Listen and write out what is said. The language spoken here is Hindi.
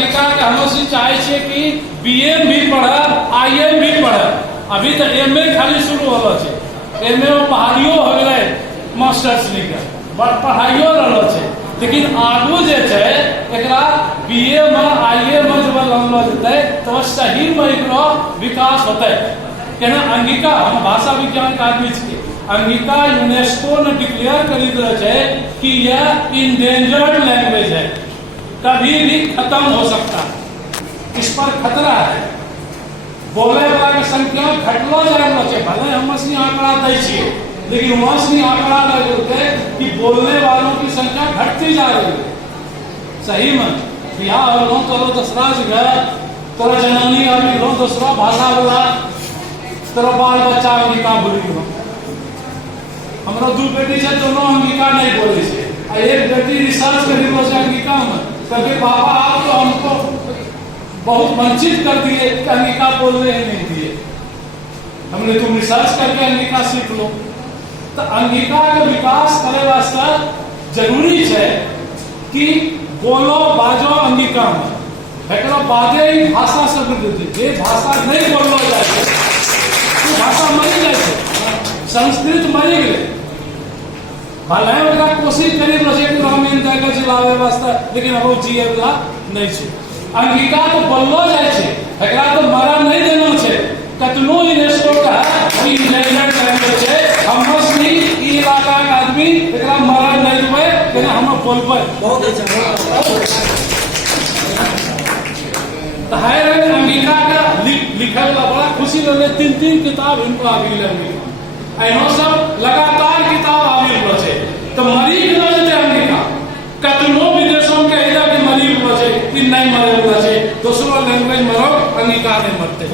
अंगिका के हम चाहे छे कि बीएम भी पढ़े, आईएम भी पढ़े। अभी तो एमए खाली शुरू होलो छे, एमए में पढ़ाइयो हो गए मास्टर्स लिखे, बट पढ़ाइयो रहलो छे। लेकिन आगू जे छे एकरा बीए में आईए में जब लानलो जते तो सही में एकरो विकास होते। केना अंगिका हम भाषा विज्ञान के आदमी छियै, अंगिका यूनेस्को ने डिक्लेयर कर दिया है कि यह इंडेंजर्ड लैंग्वेज है, कभी भी खत्म हो सकता है, इस पर खतरा है। बोले वाला की संख्या घटलो जा रहलो छै, भले हम असली आंकड़ा दै छियै लेकिन असली आंकड़ा लगे होते कि बोलने वालों की संख्या घटती जा रही है। सही में बिहार हो तो दूसरा जगह तोरा जनानी अभी हो दूसरा भाषा बोला, तेरा बाल बच्चा अंगिका बोली हो। हमरा दू बेटी है, दोनों अंगिका नहीं बोले छे, एक बेटी रिसर्च कर अंगिका में क्योंकि पापा आप तो हमको बहुत वंचित कर दिए कि अंगिका बोलने ही नहीं दिए। हमने तुम रिसर्च करके अंगिका सीख लो। तो अंगिका के विकास करे वास्ते जरूरी है कि बोलो बाजो अंगिका में, एकरा बादे ही भाषा समृद्धि। जे भाषा नहीं बोललो जाए तो भाषा मरी जाए, संस्कृत मरी गए। भले ओकरा कोशिश करी ग्रामीण जगह चलावे वास्ते, लेकिन अब जिये वाला नहीं छे। अंगिका तो बोललो जाए छे, एकरा तो मरा नहीं देना छे। कतनो यूनेस्को का कि इंडेंजर्ड लैंग्वेज है, हम असली ई इलाका के आदमी एकरा मरा नहीं देबै, लेकिन हम बोलबै। बहुत अच्छा तो है अंगिका का लिखल बड़ा खुशी लगे। 3 किताब इनको आगे लगे, एनो सब लगातार किताब आगे रहलो छे। तो मरी गेलो जते अंगिका कतनो विदेशों के इधर के मरी गेलो छे कि नहीं मरे वाला छे। दूसरो लैंग्वेज मरो, अंगिका नहीं मरते।